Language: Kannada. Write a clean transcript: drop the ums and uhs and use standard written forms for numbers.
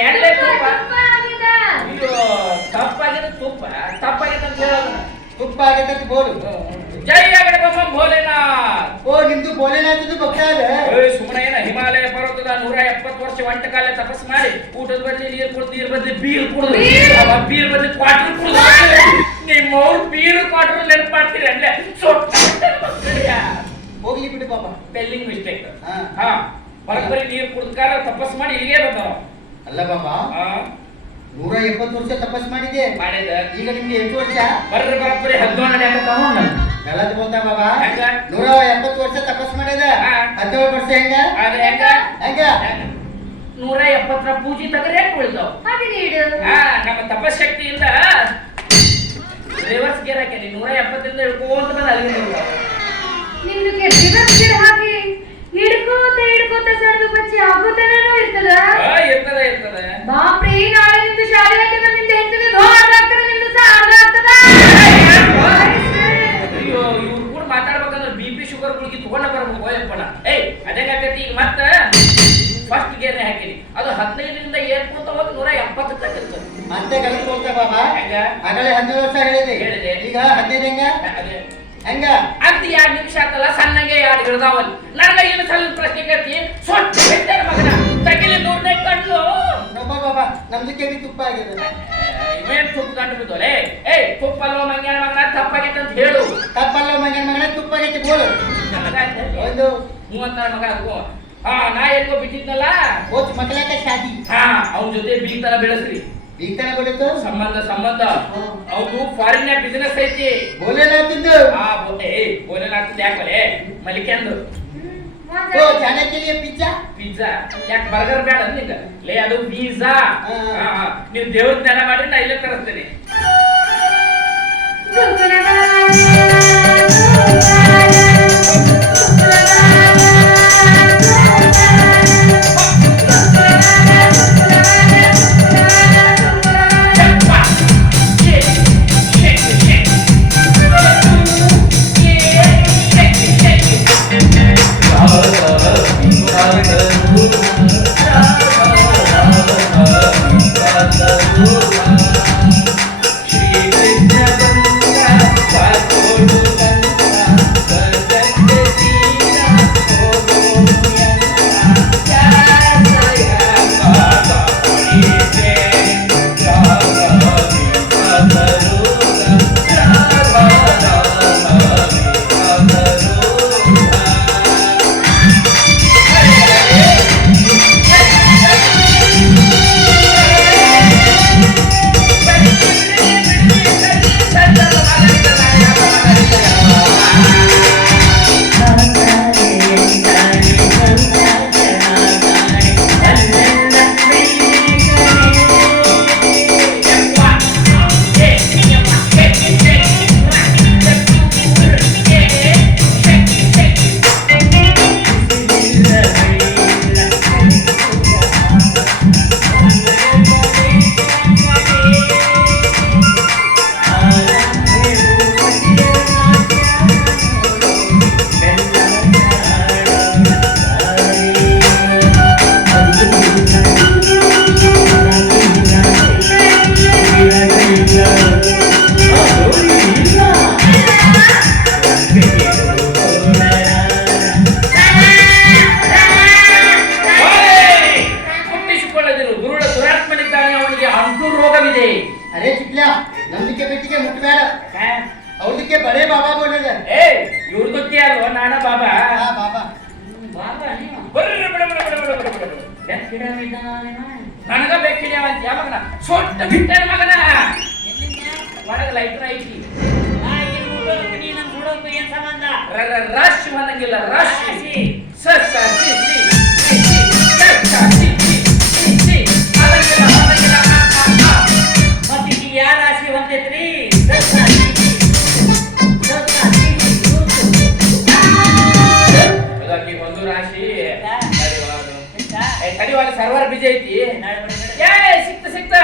ಎಣ್ಣೆ ತುಪ್ಪ ಇದು ತಪ್ಪಾಗಿದೆ ತುಪ್ಪ ತಪ್ಪಾಗಿದೆ ಅಂತ ಹೇಳೋದು ತುಪ್ಪ ಆಗಿದೆ ಅಂತ ಬೋಲು ಜೈ ಗಣಪತಿ ಭೋಲೆನಾಥ್. ಓ ನಿಂದು ಭೋಲೆನಾಥ್ ಭಕ್ತ ಸುಮ್ಮನೆ ಏನ ಹಿಮಾಲಯ ಪರ್ವತದ 170 ವರ್ಷ ಒಂಟಕಾಲ ತಪಸ್ ಮಾಡಿ ಊಟದ ಬದಲಿ ನೀರು ಬದಲಿ ಬೀರ್ ಕುಡಿದು ಬೀರ್ ಬದಲಿ ಕ್ವಾರ್ಟರ್ ಕುಡಿದು ನಿಮ್ಮವ್ರು ಬೀರ್ ಕ್ವಾರ್ಟರ್ ನೆನಪು ಮಾಡ್ತೀರಿ ಅಲ್ಲೇ ಹೋಗ್ಲಿ ಬಿಡು ಪಾಪ ಸ್ಪೆಲ್ಲಿಂಗ್ ಮಿಸ್ಟೇಕ್. ಹಾ ಬರಬರಿ ನೀರು ಕುಡಿದ್ಕಾರ ತಪಸ್ ಮಾಡಿ ಇಲ್ಲಿಗೆ ಬಂದವ ಅಲ್ಲ ಪಾಪ 170 ವರ್ಷ ತಪಸ್ ಮಾಡಿದೆ ಮಾಡಿದ ಈಗ ನಿಮ್ಗೆ 8 ವರ್ಷ ಬರಬರಿ 11 ಗಲತ್ ಬೋಲ್ತಾ ಬಾಬಾ 170 ವರ್ಷ ತಪಸ್ ಮಾಡಿದ 17 ವರ್ಷ ಹೆಂಗ ಹೆಂಗ 170 ಪೂಜೆ ತಗರೆ ಯಾಕೆ ಉಳಿದವು ನಮ್ಮ ತಪಶಕ್ತಿಯಿಂದ ರಿವರ್ಸ್ ಗೇರ್ ಹಾಕಿ 170 ಹಿಡ್ಕೊಂತ ಬಂದ ಅಲ್ಲಿಗೆ ನಿಮ್ಗೆ ರಿವರ್ಸ್ ಗೇರ್ ಹಾಕಿ ಹಿಡ್ಕೋತ ಸಣ್ಣ ಬಚ್ಚಿ ಆಗೋತೇನೋ ಇರ್ತದ ಇರ್ತದೆ ಬಾಪ್ರಿ ನಾಳೆ ನಿಮ್ದು ಶಾಲೆ ಹಾಕಿದ್ರೆ ನಿಮ್ದು ಹೆಂಡತಿಗೆ ಧೋರ್ ಆಗ್ತದೆ ನಿಮ್ದು ಸಾಲ ಆಗ್ತದ. ಅಯ್ಯೋ ಇವ್ರು ಕೂಡ ಮಾತಾಡ್ಬೇಕಂದ್ರೆ BP ಶುಗರ್ ಗುಳಿಗೆ ತಗೊಂಡ ಬರ್ಬೇಕು ಯಪ್ಪಣ. ಅದೇಗಾಗೈತಿ ಈಗ ಮತ್ತೆ ಫಸ್ಟ್ ಗೇರ್ನೇ ಹಾಕಿನಿ ಅದು 15ರಿಂದ ಏರ್ಕೊಂತ ಹೋಗಿ 170 ತಗ್ಗಿರ್ತದೆ ಮತ್ತೆ ಗಲತ್ ಬೋಲ್ತಾ ಬಾಬಾ ಆಗಲೇ 17 ವರ್ಷ ಹೇಳಿದೆ ಈಗ 15 ಹೆಂಗ ಹೆಂಗ ಅಂತ 2 ನಿಮಿಷ ಆತಲ್ಲ ಸಣ್ಣಗೆ 2 ಹಿಡ್ದಾವಲ್ ನನಗೆ ಏನು ಸಣ್ಣ ಪ್ರಶ್ನೆ ಕೇಳ್ತಿ ಸೊಟ್ಟ ಬಿಡ್ತೇನೆ ಮಗನ ತಗಿಲಿ 3ನೇ ಕಣ್ಣು ಬಾಬಾ ನಮ್ದು ಕೆವಿ ತುಪ್ಪ ಆಗಿದೆ ಇವೇನ್ ತುಪ್ಪ ಕಂಡು ಬಿದ್ದೋಲೆ ತುಪ್ಪ ಅಲ್ವ ಮಂಗ್ಯಾನ ಮಗನ ತಪ್ಪಾಗೈತೆ ಅಂತ ಹೇಳು ತಪ್ಪಲ್ಲ ಮಗನ ತುಪ್ಪ ಆಗೈತೆ ಬೋಲು ಒಂದು 36 ಮಗ ಅದಕ್ಕೂ ನಾ ಎಲ್ಗೋ ಬಿಟ್ಟಿದ್ನಲ್ಲ ಓದ್ ಮಕ್ಕಳಕ್ಕೆ ಶಾದಿ ಅವನ ಜೊತೆ ಬೀಗ್ತನ ಬೆಳೆಸ್ರಿ ಬೀಗ್ತಾನ ಬಿಡುತ್ತು ಸಂಬಂಧ ಅವ್ದು ಫಾರಿನ್ ಬಿಸಿನೆಸ್ ಐತಿ ಬೋಲೆನಾಥಿಂದು ಬೋಲೆನಾಥ್ ಯಾಕಲೆ ಮಲಿಕೆಂದು ಓ ಜಾನಕಿಲಿಯ ಪಿಜ್ಜಾ ಯಾಕೆ ಬರ್ಗರ್ ಬೇಡ ನಿಂಗ ಲೇ ಅದು ಪಿಜ್ಜಾ ನೀವು ದೇವ್ರ ಜ್ಞಾನ ಮಾಡಿ ನಾ ಇಲ್ಲೇ ತರಿಸ್ತೇನೆ अरे चिटल्या नंदिके बेटी के मुठबेड़ ಅವಳಿಗೆ ಬಡೇ ಬಾಬಾ ಬೋಲಿದೆ ಇವ್ರದ್ದು ಕೇಳೋ ನಾನ ಬಾಬಾ ಬಾಬಾ ನನಗ ಬೇಕಿಲ್ಲ ಅಂತ ಮಗನ ಸೊಟ್ಟ ಬಿಟ್ಟೆ ಮಗನ ಒಳಗ ಲೈಟ್ರ್ ಐತಿ ರಶ್ ಅನ್ನಂಗಿಲ್ಲ ರಶ್ ಯಾರ ರಾಶಿ ಹೊಂದೈತ್ರಿ ಒಂದು ರಾಶಿ ಕಡಿವಾಳ ಸರ್ವರ್ ಬಿಜಿ ಐತಿ ಸಿಕ್ತ